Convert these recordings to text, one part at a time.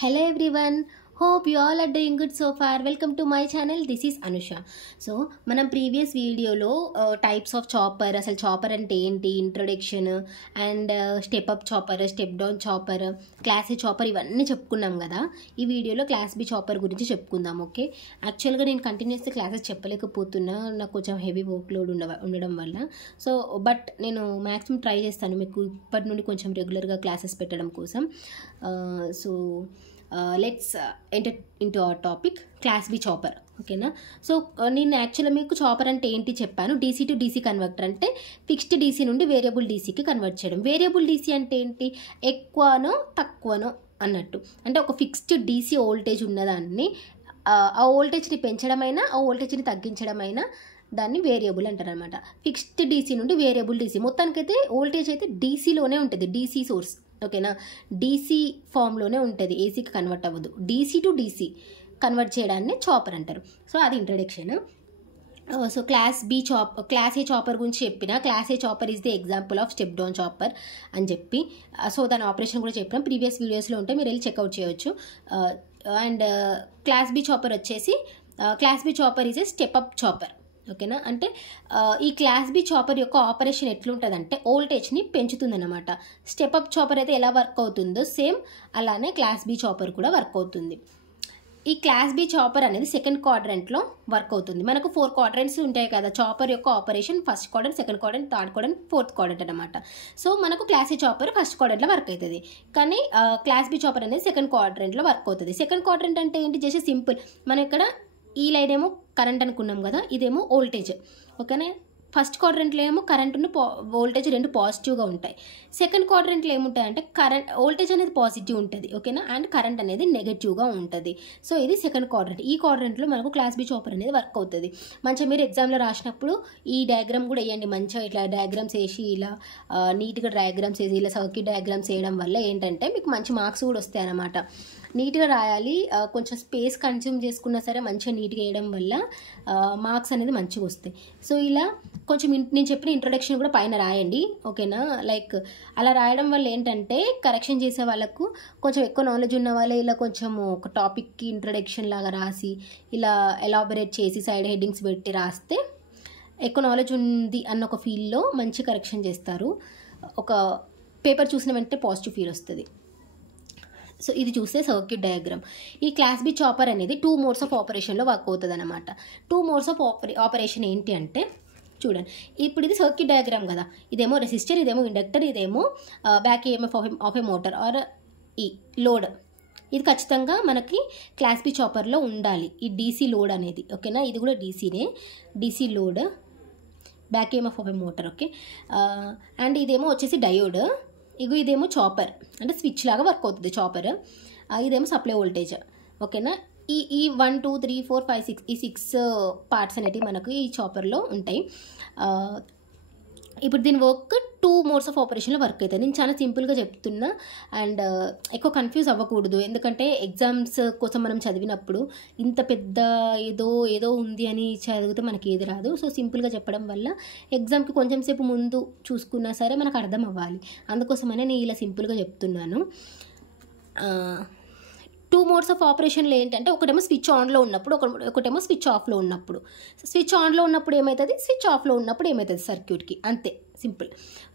Hello everyone, hope you all are doing good so far. Welcome to my channel. This is Anusha. So మనం previous వీడియోలో types of chopper, అసలు chopper అంటే ఏంటి, introduction and step up chopper, step down chopper, class A chopper ఇవన్నీ చెప్పుకున్నాం కదా. ఈ వీడియోలో క్లాస్ బి చాపర్ గురించి చెప్పుకుందాం. ఓకే, యాక్చువల్గా నేను కంటిన్యూస్గా క్లాసెస్ చెప్పలేకపోతున్నా, నాకు కొంచెం హెవీ వర్క్ లోడ్ ఉండడం వల్ల. సో బట్ నేను మ్యాక్సిమం ట్రై చేస్తాను మీకు ఇప్పటి నుండి కొంచెం రెగ్యులర్గా క్లాసెస్ పెట్టడం కోసం. So let's enter into our topic, class B chopper. ఓకేనా. సో నేను యాక్చువల్గా మీకు చాపర్ అంటే ఏంటి చెప్పాను. డీసీ టు డీసీ కన్వర్టర్ అంటే ఫిక్స్డ్ డీసీ నుండి వేరియబుల్ డీసీకి కన్వర్ట్ చేయడం. వేరియబుల్ డీసీ అంటే ఏంటి, ఎక్కువనో తక్కువనో అన్నట్టు. అంటే ఒక ఫిక్స్డ్ డీసీ వోల్టేజ్ ఉన్నదాన్ని ఆ వోల్టేజ్ని పెంచడమైనా ఆ వోల్టేజ్ని తగ్గించడమైనా దాన్ని వేరియబుల్ అంటారు అనమాట. ఫిక్స్డ్ డీసీ నుండి వేరియబుల్ డీసీ, మొత్తానికైతే వోల్టేజ్ అయితే డీసీలోనే ఉంటుంది, డీసీ సోర్స్. ఓకేనా, డీసీ ఫామ్లోనే ఉంటుంది, ఏసీకి కన్వర్ట్ అవ్వదు. డీసీ టు డీసీ కన్వర్ట్ చేయడాన్ని చాపర్ అంటారు. సో అది ఇంట్రడక్షన్. సో క్లాస్ ఏ చాపర్ గురించి చెప్పిన. Class A chopper is the example of step down chopper అని చెప్పి, సో దాని ఆపరేషన్ కూడా చెప్పినాం, ప్రీవియస్ వీడియోస్లో ఉంటే మీరు వెళ్ళి చెక్అవుట్ చేయవచ్చు. అండ్ క్లాస్ బి చాపర్ వచ్చేసి, class B chopper is a step up chopper. ఓకేనా, అంటే ఈ క్లాస్ బి చాపర్ యొక్క ఆపరేషన్ ఎట్లుంటుందంటే వోల్టేజ్ని పెంచుతుందన్నమాట. స్టెప్ అప్ చాపర్ అయితే ఎలా వర్క్ అవుతుందో సేమ్ అలానే క్లాస్ బి చాపర్ కూడా వర్క్ అవుతుంది. ఈ క్లాస్ బి చాపర్ అనేది సెకండ్ క్వాడ్రంట్లో వర్క్ అవుతుంది. మనకు 4 క్వాడ్రంట్స్ ఉంటాయి కదా చాపర్ యొక్క operation. First quadrant, second quadrant, third quadrant, fourth quadrant అనమాట. సో మనకు క్లాస్ ఏ చాపర్ ఫస్ట్ క్వాడ్రంట్లో వర్క్ అవుతుంది, కానీ క్లాస్ బి చాపర్ అనేది సెకండ్ క్వాడ్రంట్లో వర్క్ అవుతుంది. సెకండ్ క్వాడ్రంట్ అంటే ఏంటి, జస్ట్ సింపుల్. మనం ఇక్కడ ఈ లైన్ ఏమో కరెంట్ అనుకున్నాం కదా, ఇదేమో వోల్టేజ్. ఓకేనా, ఫస్ట్ క్వాడ్రంట్లో ఏమో కరెంట్ వోల్టేజ్ రెండు పాజిటివ్గా ఉంటాయి. సెకండ్ క్వాడ్రంట్లో ఏముంటాయంటే వోల్టేజ్ అనేది పాజిటివ్ ఉంటుంది. ఓకేనా, అండ్ కరెంట్ అనేది నెగటివ్గా ఉంటుంది. సో ఇది సెకండ్ క్వాడ్రంట్. ఈ క్వాడ్రంట్లో మనకు క్లాస్ బి చాపర్ అనేది వర్క్ అవుతుంది. మంచిగా మీరు ఎగ్జామ్లో రాసినప్పుడు ఈ డయాగ్రామ్ కూడా వేయండి. మంచిగా ఇట్లా డయాగ్రామ్స్ వేసి, ఇలా నీట్గా డయాగ్రామ్స్ వేసి, ఇలా సర్క్యూట్ డయాగ్రామ్స్ వేయడం వల్ల ఏంటంటే మీకు మంచి మార్క్స్ కూడా వస్తాయి అన్నమాట. నీట్గా రాయాలి, కొంచెం స్పేస్ కన్జ్యూమ్ చేసుకున్నా సరే మంచిగా నీట్గా వేయడం వల్ల మార్క్స్ అనేది మంచిగా వస్తాయి. సో ఇలా కొంచెం నేను చెప్పిన ఇంట్రొడక్షన్ కూడా పైన రాయండి. ఓకేనా, లైక్ అలా రాయడం వల్ల ఏంటంటే కరెక్షన్ చేసే వాళ్ళకు కొంచెం ఎక్కువ నాలెడ్జ్ ఉన్న వాళ్ళే ఇలా కొంచెం ఒక టాపిక్కి ఇంట్రొడక్షన్ లాగా రాసి ఇలా ఎలాబరేట్ చేసి సైడ్ హెడ్డింగ్స్ పెట్టి రాస్తే ఎక్కువ నాలెడ్జ్ ఉంది అన్న ఒక ఫీల్లో మంచి కరెక్షన్ చేస్తారు. ఒక పేపర్ చూసిన వెంటనే పాజిటివ్ ఫీల్ వస్తుంది. సో ఇది చూస్తే సర్క్యూట్ డయాగ్రామ్. ఈ క్లాస్ బి చాపర్ అనేది 2 మోడ్స్ ఆఫ్ ఆపరేషన్లో వర్క్ అవుతుంది అనమాట. 2 మోడ్స్ ఆఫ్ ఆపరేషన్ ఏంటి అంటే, చూడండి ఇప్పుడు ఇది సర్క్యూట్ డయాగ్రామ్ కదా, ఇదేమో రెసిస్టర్, ఇదేమో ఇండక్టర్, ఇదేమో back EMF of a motor or ఈ లోడ్. ఇది ఖచ్చితంగా మనకి క్లాస్ బి చాపర్లో ఉండాలి, ఈ డీసీ లోడ్ అనేది. ఓకేనా, ఇది కూడా డీసీనే, DC load, back EMF of a motor. Okay, and ఇదేమో వచ్చేసి డయోడ్, ఇదేమో చాపర్ అంటే స్విచ్ లాగా వర్క్ అవుతుంది చాపర్. ఇదేమో సప్లై వోల్టేజ్. ఓకేనా, ఈ 1 2 3 4 5 6 ఈ 6 పార్ట్స్ అనేవి మనకు ఈ చాపర్లో ఉంటాయి. ఇప్పుడు దీని వర్క్ 2 మోడ్స్ ఆఫ్ ఆపరేషన్లో వర్క్ అవుతుంది. నేను చాలా సింపుల్గా చెప్తున్నా, అండ్ ఎక్కువ కన్ఫ్యూజ్ అవ్వకూడదు. ఎందుకంటే ఎగ్జామ్స్ కోసం మనం చదివినప్పుడు ఇంత పెద్ద ఏదో ఉంది అని చదివితే మనకి ఏది రాదు. సో సింపుల్గా చెప్పడం వల్ల ఎగ్జామ్కి కొంచెం సేపు ముందు చూసుకున్నా సరే మనకు అర్థం అవ్వాలి. అందుకోసమనే నేను ఇలా సింపుల్గా చెప్తున్నాను. 2 మోడ్స్ ఆఫ్ ఆపరేషన్లో ఏంటంటే, ఒకటేమో స్విచ్ ఆన్లో ఉన్నప్పుడు, ఒకటేమో స్విచ్ ఆఫ్లో ఉన్నప్పుడు. స్విచ్ ఆన్లో ఉన్నప్పుడు ఏమవుతుంది, స్విచ్ ఆఫ్లో ఉన్నప్పుడు ఏమవుతుంది సర్క్యూట్కి, అంతే simple.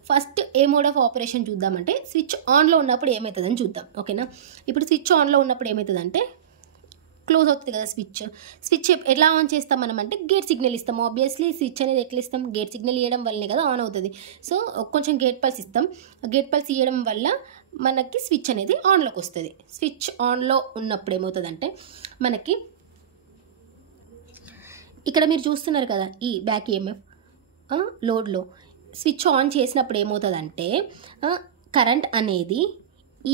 First a mode of operation చూద్దామంటే, స్విచ్ ఆన్లో ఉన్నప్పుడు ఏమవుతుందని చూద్దాం. ఓకేనా, ఇప్పుడు స్విచ్ ఆన్లో ఉన్నప్పుడు ఏమవుతుందంటే క్లోజ్ అవుతుంది కదా స్విచ్ ఎలా ఆన్ చేస్తాం మనం అంటే గేట్ సిగ్నల్ ఇస్తాం. ఆబ్వియస్లీ స్విచ్ అనేది ఎట్లా ఇస్తాం, గేట్ సిగ్నల్ ఇవ్వడం వల్లనే కదా ఆన్ అవుతుంది. సో కొంచెం గేట్ పల్స్ ఇస్తాం, గేట్ పల్స్ ఇవ్వడం వల్ల మనకి స్విచ్ అనేది ఆన్లోకి వస్తుంది. స్విచ్ ఆన్లో ఉన్నప్పుడు ఏమవుతుందంటే మనకి ఇక్కడ మీరు చూస్తున్నారు కదా, ఈ బ్యాక్ ఈఎంఎఫ్ లోడ్లో స్విచ్ ఆన్ చేసినప్పుడు ఏమవుతుందంటే కరెంట్ అనేది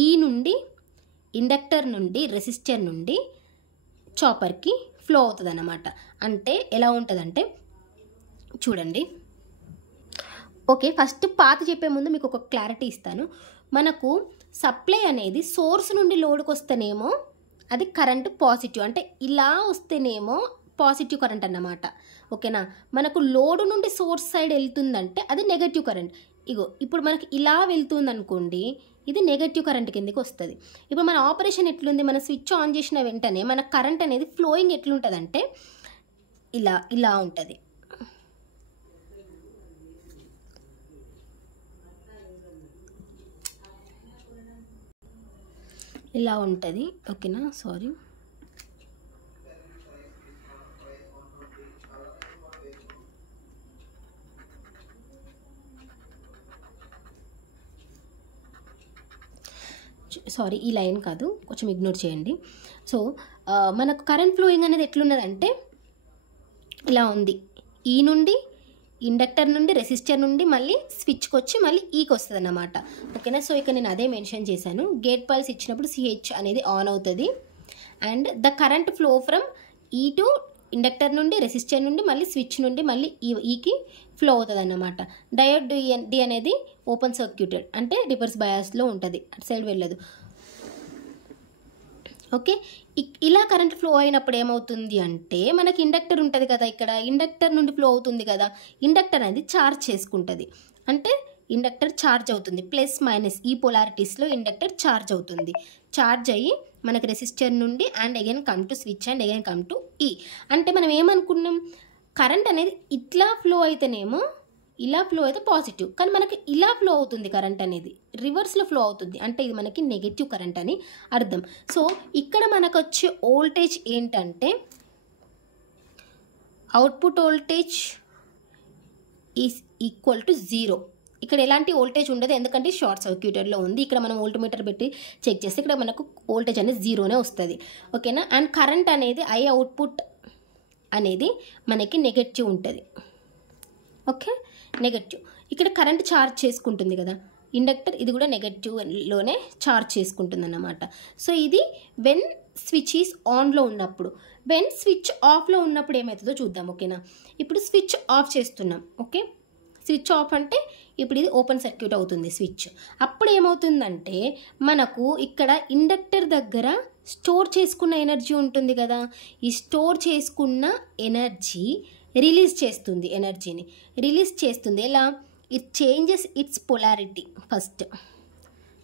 ఈ నుండి ఇండక్టర్ నుండి రెసిస్టర్ నుండి చాపర్కి ఫ్లో అవుతుంది అన్నమాట. అంటే ఎలా ఉంటుందంటే చూడండి. ఓకే, ఫస్ట్ పాత చెప్పే ముందు మీకు ఒక క్లారిటీ ఇస్తాను. మనకు సప్లై అనేది సోర్స్ నుండి లోడ్కి వస్తేనేమో అది కరెంట్ పాజిటివ్, అంటే ఇలా వస్తేనేమో పాజిటివ్ కరెంట్ అన్నమాట. ఓకేనా, మనకు లోడ్ నుండి సోర్స్ సైడ్ వెళ్తుందంటే అది నెగటివ్ కరెంట్. ఇగో ఇప్పుడు మనకి ఇలా వెళ్తుంది అనుకోండి, ఇది నెగటివ్ కరెంట్ కిందకి వస్తుంది. ఇప్పుడు మన ఆపరేషన్ ఎట్లుంది, మన స్విచ్ ఆన్ చేసిన వెంటనే మన కరెంట్ అనేది ఫ్లోయింగ్ ఎట్లుంటుంది అంటే ఇలా ఇలా ఉంటుంది. ఇలా ఉంటుంది. ఓకేనా, సారీ. సారీ, ఈ లైన్ కాదు, కొంచెం ఇగ్నోర్ చేయండి. సో మనకు కరెంట్ ఫ్లోయింగ్ అనేది ఎట్లున్నదంటే ఇలా ఉంది. ఈ నుండి ఇండక్టర్ నుండి రెసిస్టర్ నుండి మళ్ళీ స్విచ్కి వచ్చి మళ్ళీ ఈకి వస్తుంది అన్నమాట. ఓకేనా. సో ఇక్కడ నేను అదే మెన్షన్ చేశాను. గేట్ పల్స్ ఇచ్చినప్పుడు సిహెచ్ అనేది ఆన్ అవుతుంది. And the current flow from ఈ టు ఇండక్టర్ నుండి రెసిస్టర్ నుండి మళ్ళీ స్విచ్ నుండి మళ్ళీ ఈకి ఫ్లో అవుతుంది అన్నమాట. డయోడ్ డి అనేది ఓపెన్ సర్క్యూటెడ్ అంటే రివర్స్ బయాస్లో ఉంటుంది, అటు సైడ్ వెళ్ళదు. ఓకే, ఇలా కరెంట్ ఫ్లో అయినప్పుడు ఏమవుతుంది అంటే మనకి ఇండక్టర్ ఉంటుంది కదా, ఇక్కడ ఇండక్టర్ నుండి ఫ్లో అవుతుంది కదా, ఇండక్టర్ అనేది ఛార్జ్ చేసుకుంటుంది. అంటే ఇండక్టర్ ఛార్జ్ అవుతుంది, ప్లస్ మైనస్ ఈ పొలారిటీస్లో ఇండక్టర్ ఛార్జ్ అవుతుంది. ఛార్జ్ అయ్యి మనకి రెసిస్టర్ నుండి and again come to switch and again come to ఈ. అంటే మనం ఏమనుకున్నాం, కరెంట్ అనేది ఇట్లా ఫ్లో అయితేనేమో ఇలా ఫ్లో అయితే పాజిటివ్, కానీ మనకి ఇలా ఫ్లో అవుతుంది కరెంట్ అనేది, రివర్స్లో ఫ్లో అవుతుంది, అంటే ఇది మనకి నెగటివ్ కరెంట్ అని అర్థం. సో ఇక్కడ మనకు వచ్చే వోల్టేజ్ ఏంటంటే output voltage is equal to 0. ఇక్కడ ఎలాంటి వోల్టేజ్ ఉండదు, ఎందుకంటే షార్ట్ సర్క్యూటెడ్లో ఉంది. ఇక్కడ మనం వోల్ట్మీటర్ పెట్టి చెక్ చేస్తే ఇక్కడ మనకు వోల్టేజ్ అనేది 0నే వస్తుంది. ఓకేనా. అండ్ కరెంట్ అనేది ఐ అవుట్పుట్ అనేది మనకి నెగటివ్ ఉంటుంది. Okay, negative. ఇక్కడ కరెంట్ ఛార్జ్ చేసుకుంటుంది కదా ఇండక్టర్, ఇది కూడా నెగటివ్లోనే ఛార్జ్ చేసుకుంటుంది అన్నమాట. సో ఇది వెన్ స్విచ్ ఈజ్ ఆన్లో ఉన్నప్పుడు. వెన్ స్విచ్ ఆఫ్లో ఉన్నప్పుడు ఏమవుతుందో చూద్దాం. ఓకేనా, ఇప్పుడు స్విచ్ ఆఫ్ చేస్తున్నాం. ఓకే, స్విచ్ ఆఫ్ అంటే ఇప్పుడు ఇది ఓపెన్ సర్క్యూట్ అవుతుంది స్విచ్. అప్పుడు ఏమవుతుందంటే మనకు ఇక్కడ ఇండక్టర్ దగ్గర స్టోర్ చేసుకున్న ఎనర్జీ ఉంటుంది కదా, ఈ స్టోర్ చేసుకున్న ఎనర్జీ రిలీజ్ చేస్తుంది, ఎనర్జీని రిలీజ్ చేస్తుంది. ఎలా? It changes it's polarity. First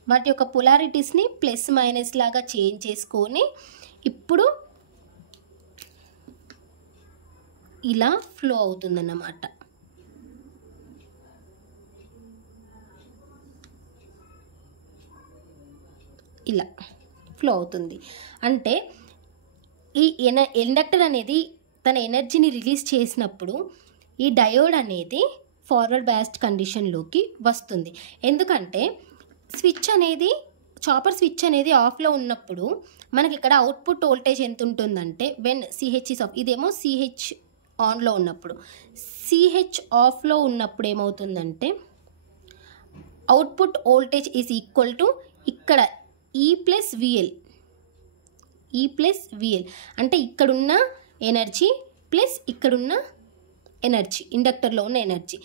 వాటి యొక్క పొలారిటీస్ని ప్లస్ మైనస్ లాగా చేంజ్ చేసుకొని ఇప్పుడు ఇలా ఫ్లో అవుతుందన్నమాట. ఇలా ఫ్లో అవుతుంది. అంటే ఈ ఇండక్టర్ అనేది తన ఎనర్జీని రిలీజ్ చేసినప్పుడు ఈ డయోడ్ అనేది ఫార్వర్డ్ బయాస్డ్ కండిషన్లోకి వస్తుంది. ఎందుకంటే స్విచ్ అనేది చాపర్ స్విచ్ అనేది ఆఫ్లో ఉన్నప్పుడు మనకి ఇక్కడ అవుట్పుట్ వోల్టేజ్ ఎంత ఉంటుందంటే వెన్ సిహెచ్ ఈస్ ఆఫ్, ఇదేమో సిహెచ్ ఆన్లో ఉన్నప్పుడు, సిహెచ్ ఆఫ్లో ఉన్నప్పుడు ఏమవుతుందంటే output voltage is equal to ఇక్కడ ఈ ప్లస్ విఎల్, అంటే ఇక్కడున్న ఎనర్జీ ప్లస్ ఇక్కడున్న ఎనర్జీ, ఇండక్టర్లో ఉన్న ఎనర్జీ.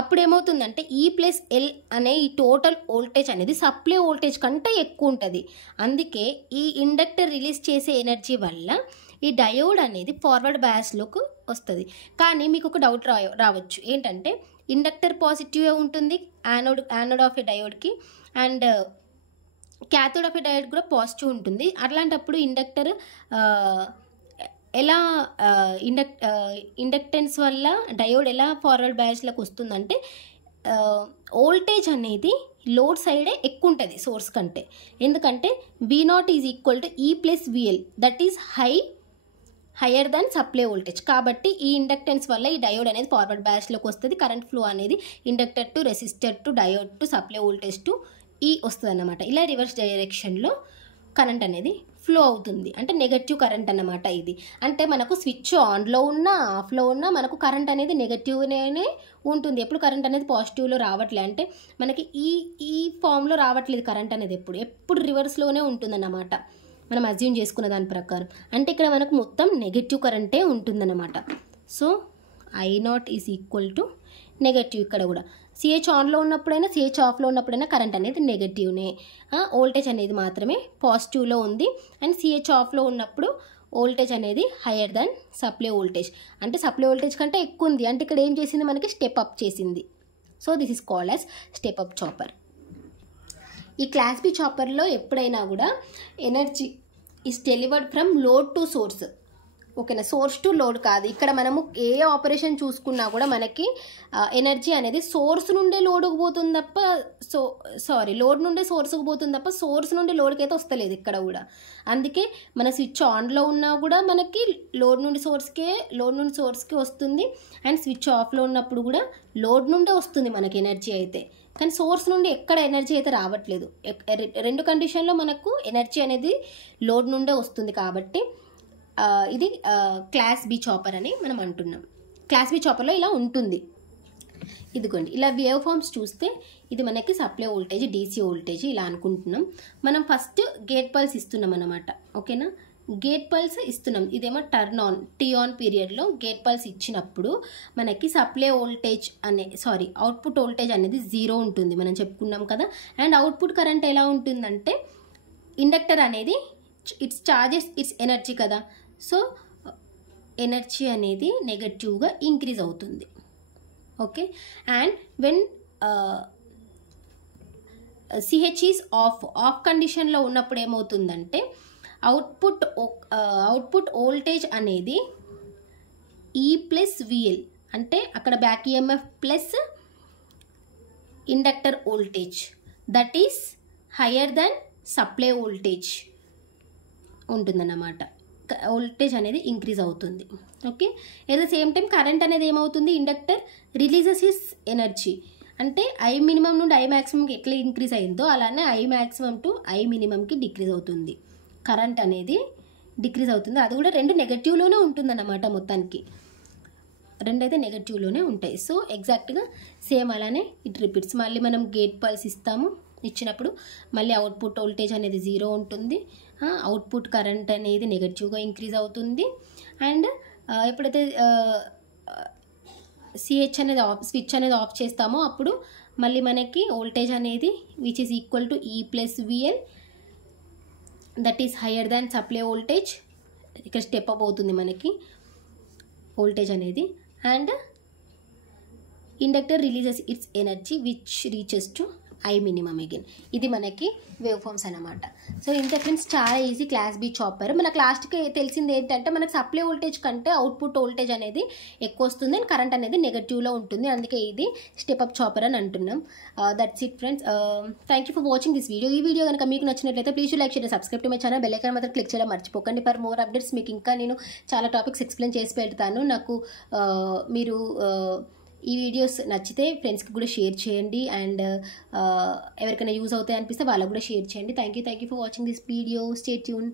అప్పుడు ఏమవుతుందంటే ఈ ప్లస్ ఎల్ అనే ఈ టోటల్ వోల్టేజ్ అనేది సప్లై వోల్టేజ్ కంటే ఎక్కువ ఉంటుంది. అందుకే ఈ ఇండక్టర్ రిలీజ్ చేసే ఎనర్జీ వల్ల ఈ డయోడ్ అనేది ఫార్వర్డ్ బయాస్లోకి వస్తుంది. కానీ మీకు ఒక డౌట్ రావచ్చు, ఏంటంటే ఇండక్టర్ పాజిటివ్గా ఉంటుంది యానోడ్ ఆఫ్ ఏ డయోడ్కి, and cathode of a diode కూడా పాజిటివ్ ఉంటుంది. అట్లాంటప్పుడు ఇండక్టర్ ఎలా ఇండక్టెన్స్ వల్ల డయోడ్ ఎలా ఫార్వర్డ్ బయాస్లోకి వస్తుందంటే వోల్టేజ్ అనేది లోడ్ సైడే ఎక్కువ ఉంటుంది సోర్స్ కంటే. ఎందుకంటే V0 ఈజ్ ఈక్వల్ టు ఈ plus VL, that is higher than supply voltage. కాబట్టి ఈ ఇండక్టెన్స్ వల్ల ఈ డయోడ్ అనేది ఫార్వర్డ్ బయాస్లోకి వస్తుంది. కరెంట్ ఫ్లో అనేది inductor to resistor to diode to supply voltage to ఈ వస్తుంది అన్నమాట. ఇలా రివర్స్ డైరెక్షన్లో కరెంట్ అనేది ఫ్లో అవుతుంది, అంటే నెగటివ్ కరెంట్ అన్నమాట ఇది. అంటే మనకు స్విచ్ ఆన్లో ఉన్నా ఆఫ్లో ఉన్నా మనకు కరెంట్ అనేది నెగటివ్నే ఉంటుంది. ఎప్పుడు కరెంట్ అనేది పాజిటివ్లో రావట్లేదు, అంటే మనకి ఈ ఫామ్లో రావట్లేదు కరెంట్ అనేది, ఎప్పుడు రివర్స్లోనే ఉంటుందన్నమాట మనం అజ్యూమ్ చేసుకున్న దాని ప్రకారం. అంటే ఇక్కడ మనకు మొత్తం నెగటివ్ కరెంటే ఉంటుందన్నమాట. So I0 is equal to negative. ఇక్కడ కూడా సిహెచ్ ఆన్లో ఉన్నప్పుడైనా సిహెచ్ ఆఫ్లో ఉన్నప్పుడైనా కరెంట్ అనేది నెగటివ్నే, వోల్టేజ్ అనేది మాత్రమే పాజిటివ్లో ఉంది. అండ్ సిహెచ్ ఆఫ్లో ఉన్నప్పుడు వోల్టేజ్ అనేది హయ్యర్ దాన్ సప్లై వోల్టేజ్, అంటే సప్లై వోల్టేజ్ కంటే ఎక్కువ ఉంది. అంటే ఇక్కడ ఏం చేసింది, మనకి స్టెప్ అప్ చేసింది. So this is called as step up chopper. ఈ క్లాస్ బి చాపర్లో ఎప్పుడైనా కూడా energy is delivered from load to source. ఓకేనా, సోర్స్ టు లోడ్ కాదు. ఇక్కడ మనము ఏ ఆపరేషన్ చూసుకున్నా కూడా మనకి ఎనర్జీ అనేది సోర్స్ నుండే లోడ్కి పోతుంది తప్ప లోడ్ నుండే సోర్స్కి పోతుంది తప్ప సోర్స్ నుండి లోడ్కి అయితే వస్తలేదు ఇక్కడ కూడా. అందుకే మన స్విచ్ ఆన్లో ఉన్నా కూడా మనకి లోడ్ నుండి సోర్స్కి వస్తుంది, అండ్ స్విచ్ ఆఫ్లో ఉన్నప్పుడు కూడా లోడ్ నుండే వస్తుంది మనకి ఎనర్జీ అయితే. కానీ సోర్స్ నుండి ఎక్కడ ఎనర్జీ అయితే రావట్లేదు. రెండు కండిషన్లో మనకు ఎనర్జీ అనేది లోడ్ నుండే వస్తుంది. కాబట్టి ఇది క్లాస్ బి చాపర్ అని మనం అంటున్నాం. క్లాస్ బి చాపర్లో ఇలా ఉంటుంది. ఇదిగోండి, ఇలా వేవ్ ఫార్మ్స్ చూస్తే ఇది మనకి సప్లై వోల్టేజ్, డీసీ వోల్టేజ్ ఇలా అనుకుంటున్నాం. మనం ఫస్ట్ గేట్ పల్స్ ఇస్తున్నాం అన్నమాట. ఓకేనా, గేట్ పల్స్ ఇస్తున్నాం. ఇదేమో టీ ఆన్ పీరియడ్లో గేట్ పల్స్ ఇచ్చినప్పుడు మనకి సప్లై వోల్టేజ్ అవుట్పుట్ వోల్టేజ్ అనేది 0 ఉంటుంది మనం చెప్పుకున్నాం కదా. అండ్ అవుట్పుట్ కరెంట్ ఎలా ఉంటుందంటే ఇండక్టర్ అనేది ఇట్స్ ఎనర్జీ కదా, సో ఎనర్జీ అనేది నెగటివ్గా ఇంక్రీజ్ అవుతుంది. Okay, and when CH is of కండిషన్లో ఉన్నప్పుడు ఏమవుతుందంటే అవుట్పుట్ వోల్టేజ్ అనేది ఈ ప్లస్ విఎల్, అంటే అక్కడ back EMF plus inductor voltage, that is higher than supply voltage ఉంటుందన్నమాట. వోల్టేజ్ అనేది ఇంక్రీజ్ అవుతుంది. Okay, at the same time current అనేది ఏమవుతుంది, ఇండక్టర్ రిలీజెస్ హిస్ ఎనర్జీ. అంటే ఐ మినిమం నుండి ఐ మ్యాక్సిమంకి ఎట్లా ఇంక్రీజ్ అయిందో అలానే ఐ మ్యాక్సిమం టు ఐ మినిమంకి డిక్రీజ్ అవుతుంది. కరెంట్ అనేది డిక్రీజ్ అవుతుంది. అది కూడా రెండు నెగటివ్లోనే ఉంటుందన్నమాట. మొత్తానికి రెండు అయితే నెగటివ్లోనే ఉంటాయి. సో ఎగ్జాక్ట్గా సేమ్ అలానే ఇట్ రిపీట్స్. మళ్ళీ మనం గేట్ పల్స్ ఇచ్చినప్పుడు మళ్ళీ అవుట్పుట్ వోల్టేజ్ అనేది 0 ఉంటుంది. అవుట్పుట్ కరెంట్ అనేది నెగటివ్గా ఇంక్రీజ్ అవుతుంది. అండ్ ఎప్పుడైతే స్విచ్ అనేది ఆఫ్ చేస్తామో అప్పుడు మళ్ళీ మనకి వోల్టేజ్ అనేది విచ్ ఈజ్ ఈక్వల్ టు ఈ plus VL, that is higher than supply voltage. ఇక్కడ స్టెప్ అప్ అవుతుంది మనకి వోల్టేజ్ అనేది. And inductor releases it's energy which reaches to I minimum again. ఇది మనకి వేవ్ ఫార్మ్స్ అనమాట. సో ఇంత ఫ్రెండ్స్, చాలా ఈజీ క్లాస్ బి చాపర్. మనకు లాస్ట్కి తెలిసింది ఏంటంటే మనకు సప్లై వోల్టేజ్ కంటే అవుట్పుట్ వోల్టేజ్ అనేది ఎక్కువ వస్తుంది అండ్ కరెంట్ అనేది నెగటివ్లో ఉంటుంది. అందుకే ఇది స్టెప్ అప్ చాపర్ అని అంటున్నాం. That's it friends. Thank you for watching this video. ఈ వీడియో కనుక మీకు నచ్చినట్లయితే ప్లీజ్ లైక్ చేయండి, subscribe to my channel, bell icon మాత్రం క్లిక్ చేయడం మర్చిపోకండి. ఫర్ మోర్ అప్డేట్స్ మీకు ఇంకా నేను చాలా టాపిక్స్ ఎక్స్ప్లెయిన్ చేసి పెడతాను. నాకు మీరు ఈ వీడియోస్ నచ్చితే ఫ్రెండ్స్కి కూడా షేర్ చేయండి, అండ్ ఎవరికైనా యూజ్ అవుతాయి అనిపిస్తే వాళ్ళకు కూడా షేర్ చేయండి. Thank you for watching this video. Stay tune.